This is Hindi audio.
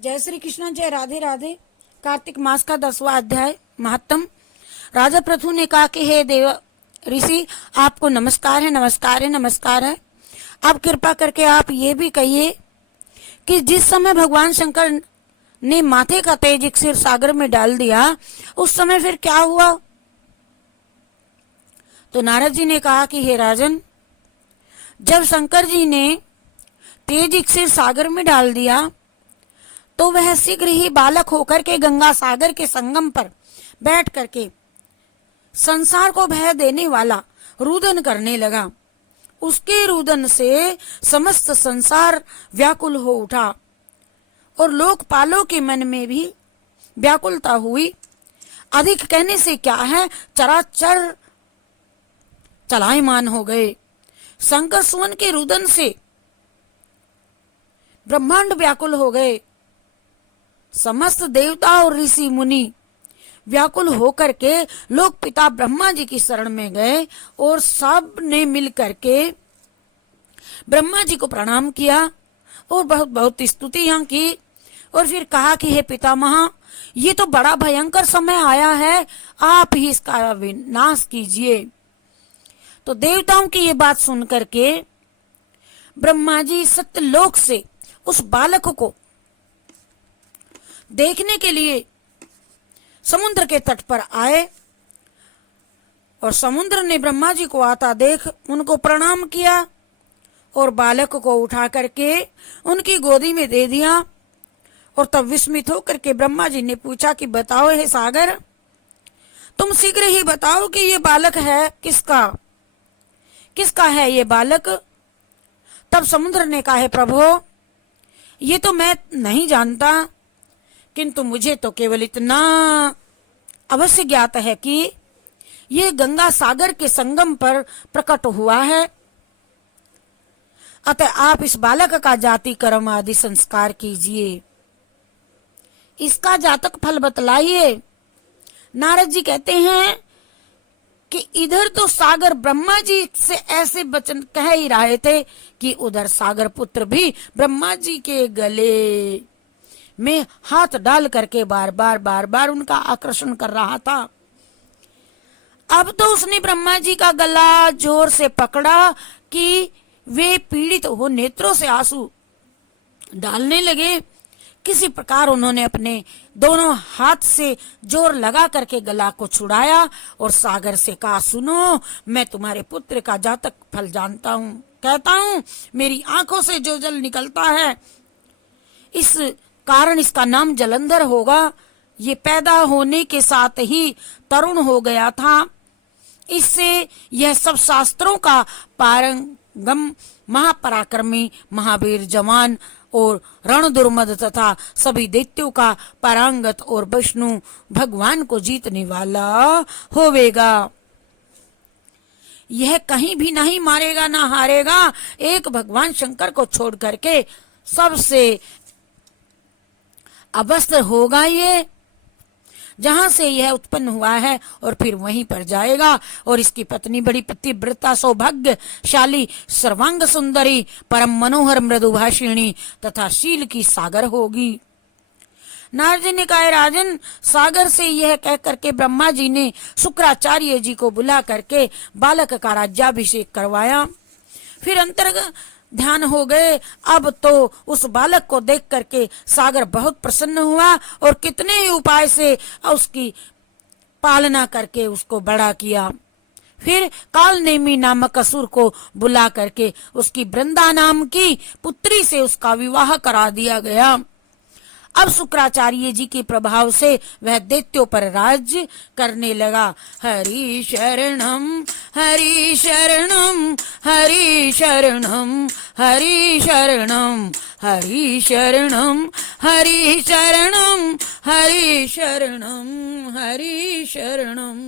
जय श्री कृष्ण, जय राधे राधे। कार्तिक मास का 10वां अध्याय महात्म। राजा पृथु ने कहा कि हे देव ऋषि, आपको नमस्कार है, नमस्कार है, नमस्कार है। आप कृपा करके आप ये भी कहिए कि जिस समय भगवान शंकर ने माथे का तेज इक्सिर सागर में डाल दिया, उस समय फिर क्या हुआ? तो नारद जी ने कहा कि हे राजन, जब शंकर जी ने तेज इक्सिर सागर में डाल दिया तो वह शीघ्र ही बालक होकर के गंगा सागर के संगम पर बैठ करके संसार को भय देने वाला रुदन करने लगा। उसके रुदन से समस्त संसार व्याकुल हो उठा और लोकपालों के मन में भी व्याकुलता हुई। अधिक कहने से क्या है, चराचर चलायमान हो गए। शंकर सुवन के रुदन से ब्रह्मांड व्याकुल हो गए। समस्त देवता और ऋषि मुनि व्याकुल होकर के लोक पिता ब्रह्मा जी की शरण में गए और सब ने मिल करके ब्रह्मा जी को प्रणाम किया और बहुत बहुत स्तुतियां की। और फिर कहा कि हे पितामह, ये तो बड़ा भयंकर समय आया है, आप ही इसका विनाश कीजिए। तो देवताओं की ये बात सुन करके ब्रह्मा जी सत्यलोक से उस बालक को देखने के लिए समुद्र के तट पर आए और समुद्र ने ब्रह्मा जी को आता देख उनको प्रणाम किया और बालक को उठा करके उनकी गोदी में दे दिया। और तब विस्मित होकर के ब्रह्मा जी ने पूछा कि बताओ हे सागर, तुम शीघ्र ही बताओ कि ये बालक है किसका, किसका है ये बालक? तब समुद्र ने कहा, है प्रभु, ये तो मैं नहीं जानता, किंतु मुझे तो केवल इतना अवश्य ज्ञात है कि ये गंगा सागर के संगम पर प्रकट हुआ है। अतः आप इस बालक का जाति कर्म आदि संस्कार कीजिए, इसका जातक फल बतलाइए। नारद जी कहते हैं कि इधर तो सागर ब्रह्मा जी से ऐसे वचन कह ही रहे थे कि उधर सागर पुत्र भी ब्रह्मा जी के गले में हाथ डाल करके बार बार उनका आकर्षण कर रहा था। अब तो उसने ब्रह्मा जी का गला जोर से पकड़ा कि वे पीड़ित हो नेत्रों से आंसू डालने लगे। किसी प्रकार उन्होंने अपने दोनों हाथ से जोर लगा करके गला को छुड़ाया और सागर से कहा, सुनो, मैं तुम्हारे पुत्र का जातक फल जानता हूं, कहता हूं मेरी आंखों से जो जल निकलता है इस कारण इसका नाम जलंधर होगा। ये पैदा होने के साथ ही तरुण हो गया था। इससे यह सब शास्त्रों का पारंगम महापराक्रमी महावीर जवान और रण दुर्मद तथा सभी दैत्यों का पारंगत और विष्णु भगवान को जीतने वाला होवेगा। यह कहीं भी नहीं मारेगा ना हारेगा। एक भगवान शंकर को छोड़ करके सबसे अवस्त्र होगा ये, जहां से यह उत्पन्न हुआ है और फिर वहीं पर जाएगा। और इसकी पत्नी बड़ी पतिव्रता सौभाग्यशाली सर्वांग सुंदरी परम मनोहर मृदुभाषिणी तथा शील की सागर होगी। नारद जी ने कहा, राजन, सागर से यह कह करके ब्रह्मा जी ने शुक्राचार्य जी को बुला करके बालक का राज्याभिषेक करवाया। फिर अंतर्गत ध्यान हो गए। अब तो उस बालक को देख करके सागर बहुत प्रसन्न हुआ और कितने ही उपाय से उसकी पालना करके उसको बड़ा किया। फिर कालनेमी नामक असुर को बुला करके उसकी वृंदा नाम की पुत्री से उसका विवाह करा दिया गया। अब शुक्राचार्य जी के प्रभाव से वह दैत्यों पर राज्य करने लगा। हरि शरणम हरि शरणम हरि शरणम हरि शरणम हरि शरणम हरि शरणम हरि शरणम हरि शरणम।